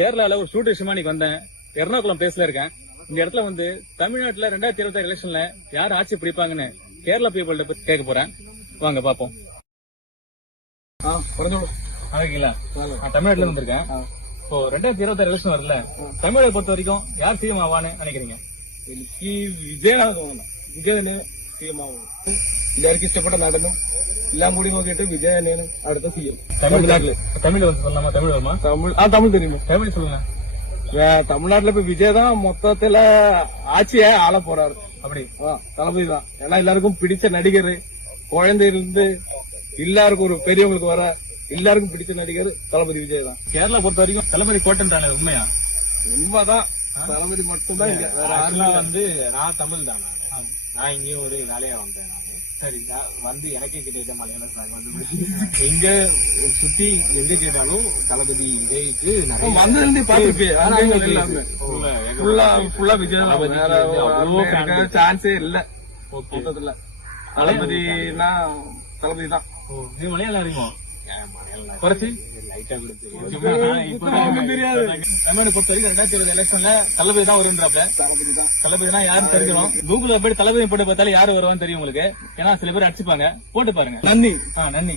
கேரளால ஒரு ஷூட் விஷயமா இன்னைக்கு வந்தேன். எர்ணாகுளம் பிளேஸ்ல இருக்கேன். இந்த இடத்துல வந்து தமிழ்நாட்டுல 2026 எலெக்ஷன்ல யார் ஆட்சி பிடிப்பாங்கன்னு கேரளா பீப்புள்கிட்ட பத்தி கேட்க போறேன். வாங்க பாப்போம். இருக்கீங்களா? நான் தமிழ்நாட்டுல வந்திருக்கேன். இப்போ 2026 எலெக்ஷன் வரல, தமிழை பொறுத்த வரைக்கும் யார் சிஎம் ஆவான்னு நினைக்கிறீங்க? എനിക്ക് വിജയനാണ് തോന്നുന്നത്. വിജയ് തന്നെ സി എം ആവും. എല്ലാവർക്കും ഇഷ്ടപ്പെട്ട നടനും എല്ലാം കൂടി നോക്കിയിട്ട് വിജയ് തന്നെയാണ് അടുത്ത സി എം தமிழ்நாட்டுல. தமிழ் வந்து சொல்லலாமா? தமிழ் வருமா? தமிழ் தெரியுமா? தமிழ் சொல்லுங்க. தமிழ்நாட்டுல இப்ப விஜய் தான் மொத்தத்துல ஆட்சிய ஆள போறாரு. அப்படி தளபதி தான். ஏன்னா எல்லாருக்கும் பிடிச்ச நடிகர், குழந்தையிலிருந்து எல்லாருக்கும் ஒரு பெரியவங்களுக்கு வர எல்லாருக்கும் பிடிச்ச நடிகர் தளபதி விஜய் தான். கேரளா பொறுத்த வரைக்கும் தளபதி கோட்டைன்றாங்க, உண்மையா? உண்மைதான். தளபதி மட்டும்தான் இங்க, வேற யாருமே வந்து நான் தமிழ் தான். நான் இங்கேயும் ஒரு வேலையா வந்தேன். சரி, வந்து எனக்கே கிட்ட மலையாளம் வந்து எங்க சுத்தி எங்க கேட்டாலும் தளபதி விஜய்க்கு நிறைய வந்திருந்து பாத்துருப்பேன். ஃபுல்லா விஜய் தான். சான்ஸே இல்ல மொத்தத்துல. தளபதினா தளபதி தான். நீ மலையாளம் அறியுமோ? மலையாளம் குறைச்சி லைட்டா கூட தெரியாது. தமிழ்நாடு பொறுத்த வரைக்கும் 2020 எலெக்ஷன்ல தளபதி தான் வரும்ன்றாப்ல. தளபதினா யாரும் தெரிஞ்சிடும். கூகுள்ல போய் தளபதி போட்டு பார்த்தாலும் யாரு வருவான்னு தெரியும் உங்களுக்கு. ஏன்னா சில பேர் அடிச்சுப்பாங்க. போட்டு பாருங்க. நன்றி. நன்றி.